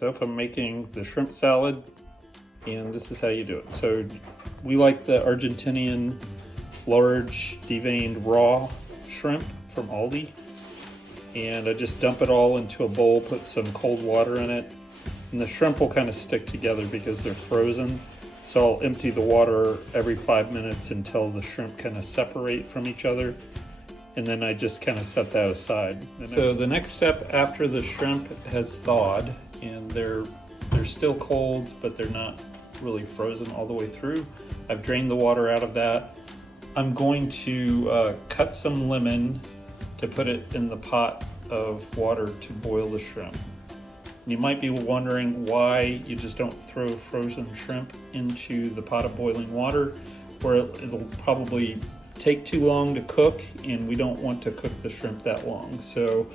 So if I'm making the shrimp salad, and this is how you do it. So we like the Argentinian large deveined raw shrimp from Aldi. And I just dump it all into a bowl, put some cold water in it. And the shrimp will kind of stick together because they're frozen. So I'll empty the water every 5 minutes until the shrimp kind of separate from each other. And then I just kind of set that aside. So the next step after the shrimp has thawed, and they're still cold, but they're not really frozen all the way through. I've drained the water out of that. I'm going to cut some lemon to put it in the pot of water to boil the shrimp. You might be wondering why you just don't throw frozen shrimp into the pot of boiling water, where it'll probably take too long to cook, and we don't want to cook the shrimp that long. So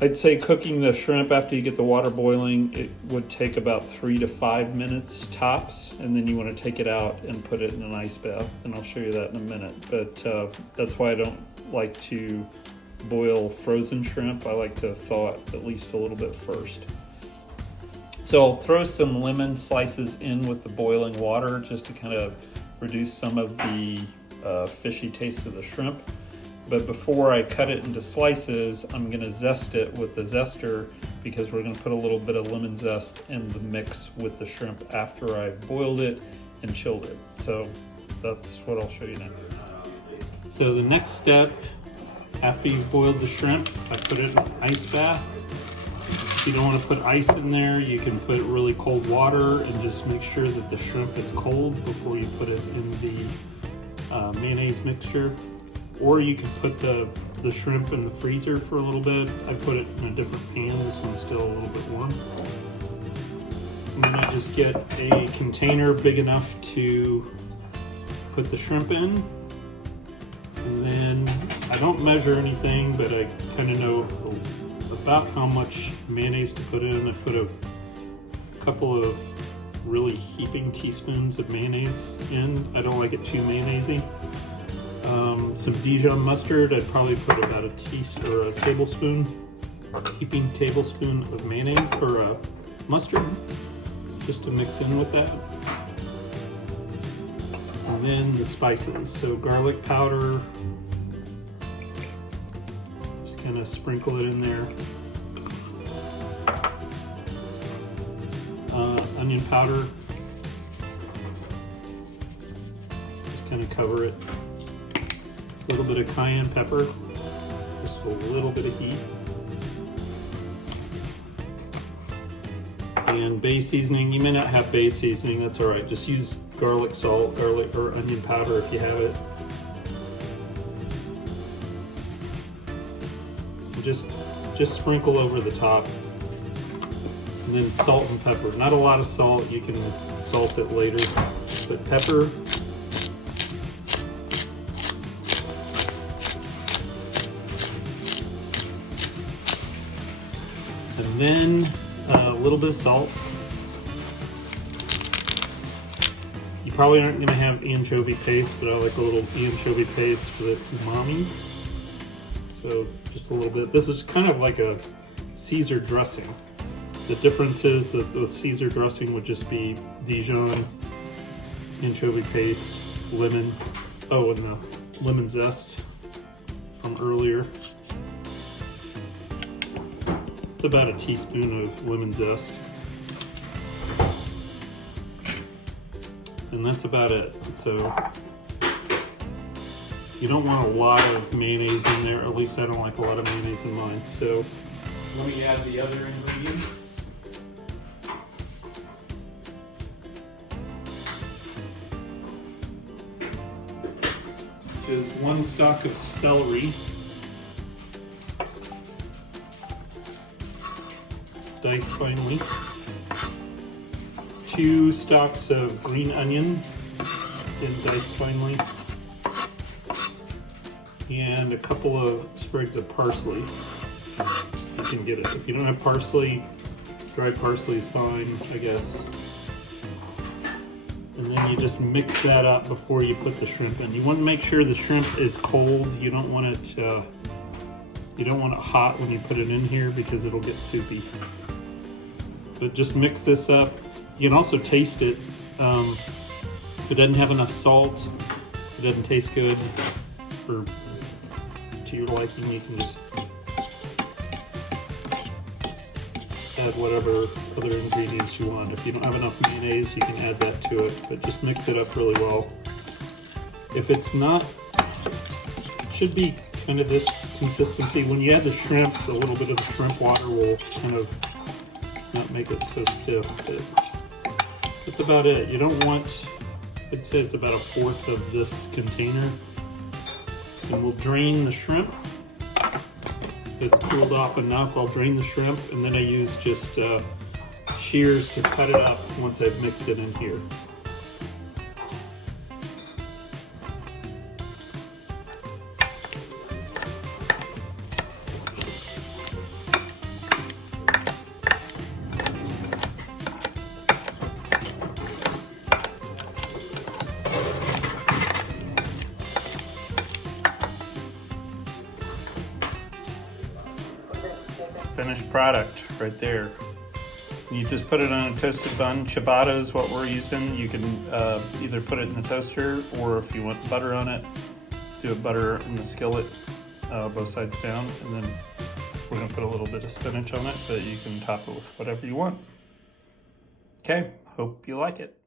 I'd say cooking the shrimp after you get the water boiling, it would take about 3 to 5 minutes tops, and then you want to take it out and put it in an ice bath, and I'll show you that in a minute. But that's why I don't like to boil frozen shrimp. I like to thaw it at least a little bit first. So I'll throw some lemon slices in with the boiling water just to kind of reduce some of the fishy taste of the shrimp. But before I cut it into slices, I'm going to zest it with the zester, because we're going to put a little bit of lemon zest in the mix with the shrimp after I've boiled it and chilled it. So that's what I'll show you next. So the next step, after you've boiled the shrimp, I put it in an ice bath. If you don't want to put ice in there, you can put really cold water and just make sure that the shrimp is cold before you put it in the mayonnaise mixture. Or you can put the shrimp in the freezer for a little bit. I put it in a different pan. This one's still a little bit warm. And then I just get a container big enough to put the shrimp in. And then I don't measure anything, but I kind of know about how much mayonnaise to put in. I put a couple of really heaping teaspoons of mayonnaise in. I don't like it too mayonnaisey. Some Dijon mustard. I'd probably put about a tablespoon, heaping tablespoon of mayonnaise or mustard, just to mix in with that. And then the spices. So garlic powder. Just kind of sprinkle it in there. Onion powder. Just kind of cover it. A little bit of cayenne pepper, just a little bit of heat. And bay seasoning. You may not have bay seasoning, that's all right. Just use garlic salt, garlic or onion powder if you have it. Just sprinkle over the top. And then salt and pepper. Not a lot of salt, you can salt it later, but pepper. And then a little bit of salt. You probably aren't going to have anchovy paste, but I like a little anchovy paste for the umami. So just a little bit. This is kind of like a Caesar dressing. The difference is that the Caesar dressing would just be Dijon, anchovy paste, lemon, and the lemon zest from earlier. About a teaspoon of lemon zest, and that's about it. So you don't want a lot of mayonnaise in there, at least I don't like a lot of mayonnaise in mine. So let me add the other ingredients. Which is 1 stalk of celery, diced finely, 2 stalks of green onion, and diced finely, and a couple of sprigs of parsley. You can get it. If you don't have parsley, dried parsley is fine, I guess. And then you just mix that up before you put the shrimp in. You want to make sure the shrimp is cold. You don't want it hot when you put it in here because it'll get soupy. But just mix this up. You can also taste it. If it doesn't have enough salt, it doesn't taste good, or to your liking, you can just add whatever other ingredients you want. If you don't have enough mayonnaise, you can add that to it, but just mix it up really well. If it's not, it should be kind of this consistency. When you add the shrimp, a little bit of the shrimp water will kind of not make it so stiff, but that's about it. You don't want, I'd say it's about 1/4 of this container. And we'll drain the shrimp. It's cooled off enough, I'll drain the shrimp, and then I use just shears to cut it up once I've mixed it in here. Finished product right there. You just put it on a toasted bun. Ciabatta is what we're using. You can either put it in the toaster, or if you want butter on it, do a butter in the skillet, both sides down, and then we're gonna put a little bit of spinach on it, but you can top it with whatever you want. Okay, hope you like it.